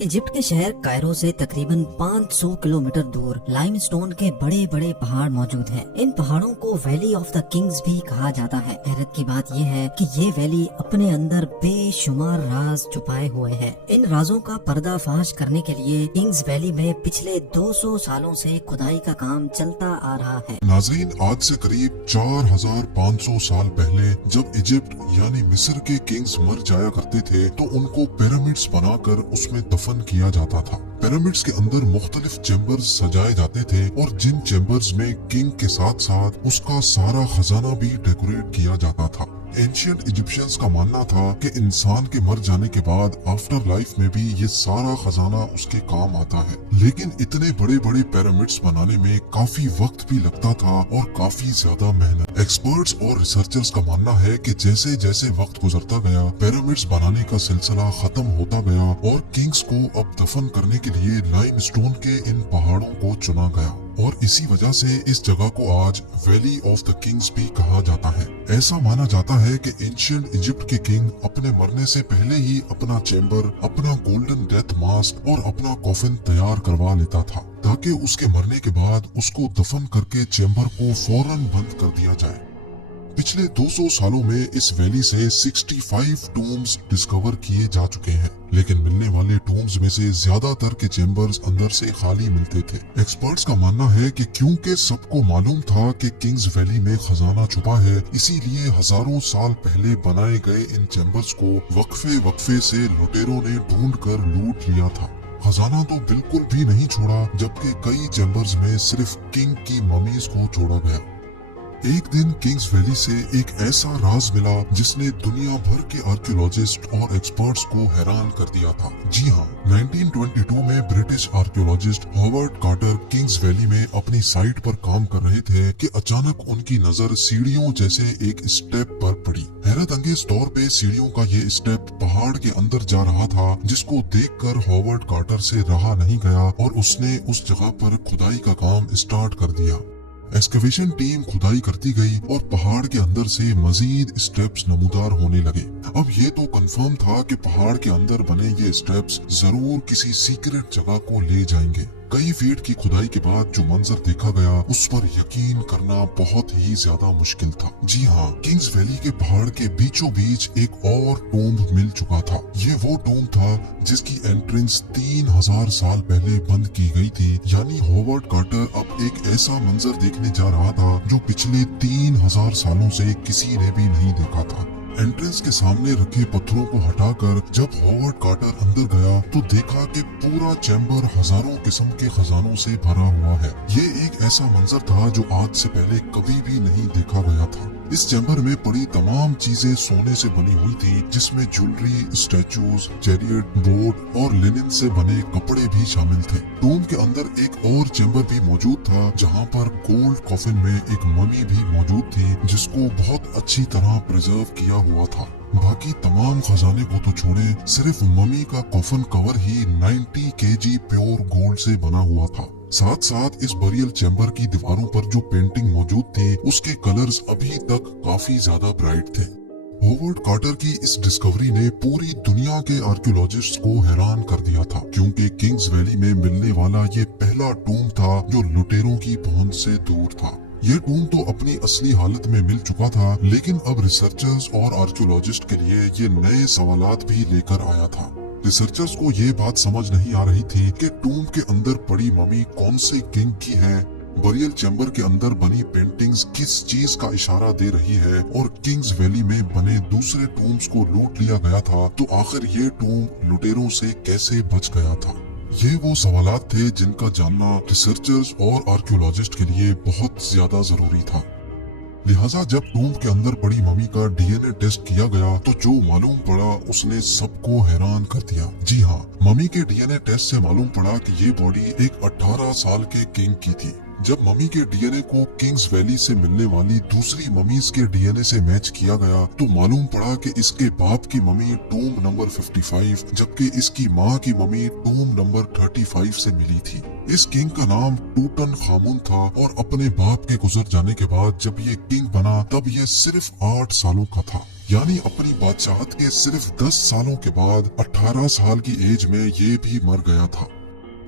Egypt के शहर Cairo से तकरीबन 500 किलोमीटर दूर लाइमस्टोन के बड़े बड़े पहाड़ मौजूद हैं। इन पहाड़ों को वैली ऑफ द किंग्स भी कहा जाता है। हैरत की बात यह है कि ये वैली अपने अंदर बेशुमार राज छुपाए हुए है। इन राजों का पर्दाफाश करने के लिए किंग्स वैली में पिछले 200 सालों से खुदाई का काम चलता आ रहा है। नाज़रीन, आज से करीब 4500 साल पहले जब इजिप्ट यानी मिस्र के किंग्स मर जाया करते थे तो उनको पिरामिड्स बनाकर उसमें दफन किया जाता था। पिरामिड्स के अंदर मुख्तलिफ चेम्बर्स सजाए जाते थे और जिन चेम्बर्स में किंग के साथ साथ उसका सारा खजाना भी डेकोरेट किया जाता था। एंशिएंट इजिप्शियंस का मानना था कि इंसान के मर जाने के बाद आफ्टर लाइफ में भी ये सारा खजाना उसके काम आता है। लेकिन इतने बड़े बड़े पिरामिड्स बनाने में काफी वक्त भी लगता था और काफी ज्यादा मेहनत। एक्सपर्ट्स और रिसर्चर्स का मानना है कि जैसे जैसे वक्त गुजरता गया पिरामिड्स बनाने का सिलसिला खत्म होता गया और किंग्स को अब दफन करने के लिए लाइमस्टोन के इन पहाड़ों को चुना गया और इसी वजह से इस जगह को आज वैली ऑफ द किंग्स भी कहा जाता है। ऐसा माना जाता है कि एंशिएंट इजिप्ट के किंग अपने मरने से पहले ही अपना चेम्बर, अपना गोल्डन डेथ मास्क और अपना कॉफिन तैयार करवा लेता था ताकि उसके मरने के बाद उसको दफन करके चेम्बर को फौरन बंद कर दिया जाए। पिछले 200 सालों में इस वैली से 65 टूम्स डिस्कवर किए जा चुके हैं, लेकिन मिलने वाले टूम्स में से ज्यादातर के चेम्बर्स अंदर से खाली मिलते थे। एक्सपर्ट्स का मानना है कि क्योंकि सबको मालूम था कि किंग्स वैली में खजाना छुपा है, इसीलिए हजारों साल पहले बनाए गए इन चेम्बर्स को वक्फे वक्फे से लुटेरों ने ढूंढ कर लूट लिया था। खजाना तो बिल्कुल भी नहीं छोड़ा, जबकि कई चेम्बर्स में सिर्फ किंग की ममीज को छोड़ा गया। एक दिन किंग्स वैली से एक ऐसा राज मिला जिसने दुनिया भर के आर्कियोलॉजिस्ट और एक्सपर्ट्स को हैरान कर दिया था। जी हाँ, 1922 में British archaeologist Howard Carter kings valley में अपनी साइट पर काम कर रहे थे कि अचानक उनकी नजर सीढ़ियों जैसे एक स्टेप पर पड़ी। हैरत अंगेज तौर पे सीढ़ियों का ये स्टेप पहाड़ के अंदर जा रहा था, जिसको देखकर हॉवर्ड कार्टर से रहा नहीं गया और उसने उस जगह पर खुदाई का काम स्टार्ट कर दिया। एक्सकवेशन टीम खुदाई करती गई और पहाड़ के अंदर से मजीद स्टेप्स नमूदार होने लगे। अब ये तो कंफर्म था कि पहाड़ के अंदर बने ये स्टेप्स जरूर किसी सीक्रेट जगह को ले जाएंगे। कई फीट की खुदाई के बाद जो मंजर देखा गया उस पर यकीन करना बहुत ही ज्यादा मुश्किल था। जी हाँ, किंग्स वैली के पहाड़ के बीचों बीच एक और टूम्ब मिल चुका था। ये वो टूम्ब था जिसकी एंट्रेंस 3000 साल पहले बंद की गई थी। यानी हॉवर्ड कार्टर अब एक ऐसा मंजर देखने जा रहा था जो पिछले 3000 सालों से किसी ने भी नहीं देखा था। एंट्रेंस के सामने रखे पत्थरों को हटाकर जब हॉवर्ड कार्टर अंदर गया तो देखा कि पूरा चैम्बर हजारों किस्म के खजानों से भरा हुआ है। ये एक ऐसा मंजर था जो आज से पहले कभी भी नहीं देखा गया था। इस चैम्बर में पड़ी तमाम चीजें सोने से बनी हुई थी, जिसमें ज्वेलरी, स्टैचूज, चैरियट, बोर्ड और लिनन से बने कपड़े भी शामिल थे। टूम के अंदर एक और चैम्बर भी मौजूद था जहाँ पर गोल्ड कॉफिन में एक ममी भी मौजूद थी, जिसको बहुत अच्छी तरह प्रिजर्व किया हुआ था। बाकी तमाम खजाने को तो छोड़े, सिर्फ ममी का कॉफिन कवर ही 90 केजी प्योर गोल्ड से बना हुआ था। साथ साथ इस बरियल चैम्बर की दीवारों पर जो पेंटिंग मौजूद थी उसके कलर्स अभी तक काफी ज्यादा ब्राइट थे। हॉवर्ड कार्टर की इस डिस्कवरी ने पूरी दुनिया के आर्कियोलॉजिस्ट्स को हैरान कर दिया था, क्योंकि किंग्स वैली में मिलने वाला ये पहला टूम था जो लुटेरों की पहुंच से दूर था। ये टूम तो अपनी असली हालत में मिल चुका था, लेकिन अब रिसर्चर्स और आर्कियोलॉजिस्ट के लिए ये नए सवालात भी लेकर आया था। रिसर्चर्स को ये बात समझ नहीं आ रही थी कि टूम के अंदर पड़ी ममी कौन से किंग की है, बरियल चैम्बर के अंदर बनी पेंटिंग्स किस चीज का इशारा दे रही है, और किंग्स वैली में बने दूसरे टूम्स को लूट लिया गया था तो आखिर ये टूम लुटेरों से कैसे बच गया था। ये वो सवालात थे जिनका जानना रिसर्चर्स और आर्कियोलॉजिस्ट के लिए बहुत ज्यादा जरूरी था। लिहाजा जब टूम्ब के अंदर पड़ी ममी का डीएनए टेस्ट किया गया तो जो मालूम पड़ा उसने सबको हैरान कर दिया। जी हाँ, ममी के डीएनए टेस्ट से मालूम पड़ा कि ये बॉडी एक 18 साल के किंग की थी। जब ममी के डीएनए को किंग्स वैली से मिलने वाली दूसरी ममीज के डीएनए से मैच किया गया तो मालूम पड़ा कि इसके बाप की ममी टूम नंबर 55 जबकि इसकी माँ की ममी टूम नंबर 35 से मिली थी। इस किंग का नाम टूटन खामून था और अपने बाप के गुजर जाने के बाद जब ये किंग बना तब ये सिर्फ 8 सालों का था, यानी अपनी बादशाहत के सिर्फ 10 सालों के बाद 18 साल की एज में ये भी मर गया था।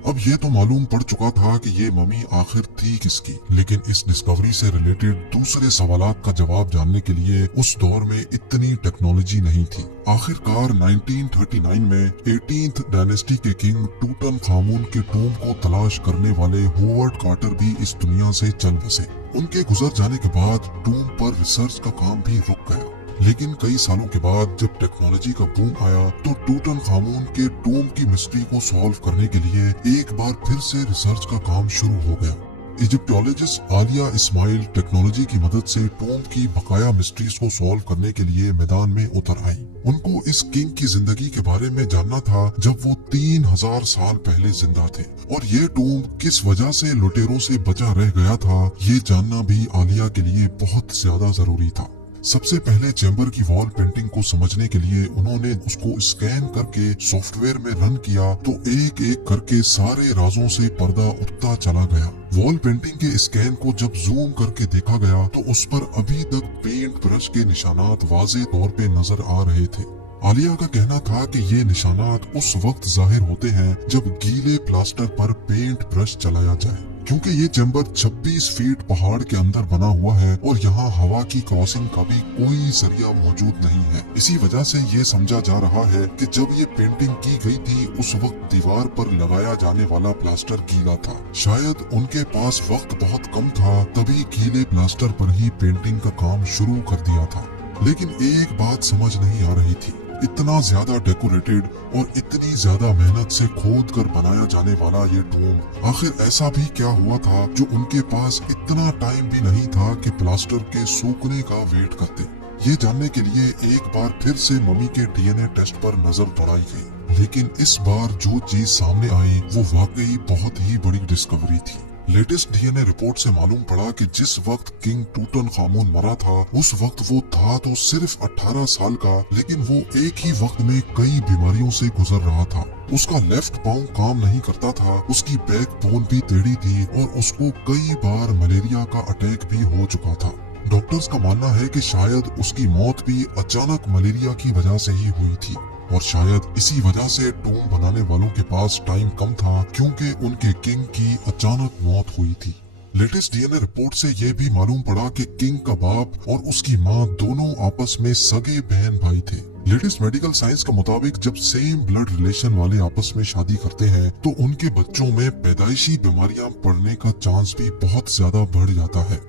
अब ये तो मालूम पड़ चुका था कि ये ममी आखिर थी किसकी, लेकिन इस डिस्कवरी से रिलेटेड दूसरे सवालात का जवाब जानने के लिए उस दौर में इतनी टेक्नोलॉजी नहीं थी। आखिरकार 1939 में 18th डायनेस्टी के किंग टूटन खामून के टूम को तलाश करने वाले होवर्ड कार्टर भी इस दुनिया से चल बसे। उनके गुजर जाने के बाद टूम पर रिसर्च का काम भी रुक गया, लेकिन कई सालों के बाद जब टेक्नोलॉजी का बूम आया तो टूटन खामून के टूम की मिस्ट्री को सॉल्व करने के लिए एक बार फिर से रिसर्च का काम शुरू हो गया। इजिप्टोलॉजिस्ट आलिया इस्माइल टेक्नोलॉजी की मदद से टूम की बकाया मिस्ट्रीज को सॉल्व करने के लिए मैदान में उतर आई। उनको इस किंग की जिंदगी के बारे में जानना था जब वो 3000 साल पहले जिंदा थे, और ये टूम किस वजह से लुटेरों से बचा रह गया था ये जानना भी आलिया के लिए बहुत ज्यादा जरूरी था। सबसे पहले चैम्बर की वॉल पेंटिंग को समझने के लिए उन्होंने उसको स्कैन करके सॉफ्टवेयर में रन किया तो एक एक करके सारे राजों से पर्दा उठता चला गया। वॉल पेंटिंग के स्कैन को जब जूम करके देखा गया तो उस पर अभी तक पेंट ब्रश के निशानात वाज़ेह तौर पे नजर आ रहे थे। आलिया का कहना था कि ये निशानात उस वक्त जाहिर होते हैं जब गीले प्लास्टर पर पेंट ब्रश चलाया जाए, क्योंकि ये चैम्बर 26 फीट पहाड़ के अंदर बना हुआ है और यहाँ हवा की क्रॉसिंग का भी कोई जरिया मौजूद नहीं है। इसी वजह से ये समझा जा रहा है कि जब ये पेंटिंग की गई थी उस वक्त दीवार पर लगाया जाने वाला प्लास्टर गीला था। शायद उनके पास वक्त बहुत कम था, तभी गीले प्लास्टर पर ही पेंटिंग का काम शुरू कर दिया था। लेकिन एक बात समझ नहीं आ रही थी, इतना ज्यादा डेकोरेटेड और इतनी ज्यादा मेहनत से खोद कर बनाया जाने वाला ये टूम आखिर ऐसा भी क्या हुआ था जो उनके पास इतना टाइम भी नहीं था कि प्लास्टर के सूखने का वेट करते। ये जानने के लिए एक बार फिर से मम्मी के डीएनए टेस्ट पर नजर दौड़ाई गई, लेकिन इस बार जो चीज सामने आई वो वाकई बहुत ही बड़ी डिस्कवरी थी। लेटेस्ट डीएनए रिपोर्ट से मालूम पड़ा कि जिस वक्त किंग टूटन खामून मरा था उस वक्त वो था तो सिर्फ 18 साल का, लेकिन वो एक ही वक्त में कई बीमारियों से गुजर रहा था। उसका लेफ्ट पाँव काम नहीं करता था, उसकी बैक बोन भी टेढ़ी थी और उसको कई बार मलेरिया का अटैक भी हो चुका था। डॉक्टर्स का मानना है कि शायद उसकी मौत भी अचानक मलेरिया की वजह से ही हुई थी, और शायद इसी वजह से टूम बनाने वालों के पास टाइम कम था क्योंकि उनके किंग की अचानक मौत हुई थी। लेटेस्ट डीएनए रिपोर्ट से यह भी मालूम पड़ा कि किंग का बाप और उसकी माँ दोनों आपस में सगे बहन भाई थे। लेटेस्ट मेडिकल साइंस के मुताबिक जब सेम ब्लड रिलेशन वाले आपस में शादी करते हैं तो उनके बच्चों में पैदाइशी बीमारियां पड़ने का चांस भी बहुत ज्यादा बढ़ जाता है।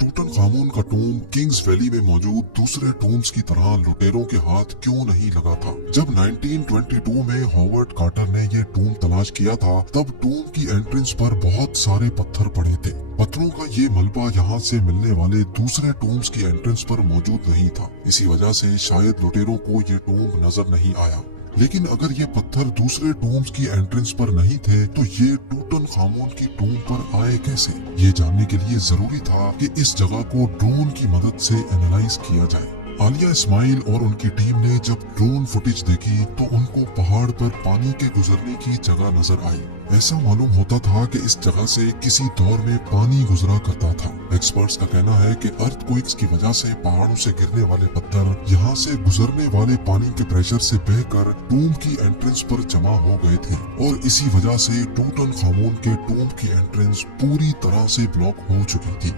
टूटन खामून का टूम किंग्स वैली में मौजूद दूसरे टूम्स की तरह लुटेरों के हाथ क्यों नहीं लगा था? जब 1922 में हॉवर्ड कार्टर ने ये टूम तलाश किया था तब टूम की एंट्रेंस पर बहुत सारे पत्थर पड़े थे। पत्थरों का ये मलबा यहाँ से मिलने वाले दूसरे टूम्स की एंट्रेंस पर मौजूद नहीं था। इसी वजह से शायद लुटेरों को ये टूम नजर नहीं आया। लेकिन अगर ये पत्थर दूसरे टूम्स की एंट्रेंस पर नहीं थे तो ये टूटन खामून की टूम पर आए कैसे? ये जानने के लिए जरूरी था कि इस जगह को ड्रोन की मदद से एनालाइज किया जाए। आलिया इस्माइल और उनकी टीम ने जब ड्रोन फुटेज देखी तो उनको पहाड़ पर पानी के गुजरने की जगह नजर आई। ऐसा मालूम होता था कि इस जगह से किसी दौर में पानी गुजरा करता था। एक्सपर्ट्स का कहना है कि अर्थक्वेक्स की वजह से पहाड़ों से गिरने वाले पत्थर यहाँ से गुजरने वाले पानी के प्रेशर से बहकर टूम की एंट्रेंस पर जमा हो गए थे, और इसी वजह से टूटन खामून के टूम की एंट्रेंस पूरी तरह से ब्लॉक हो चुकी थी।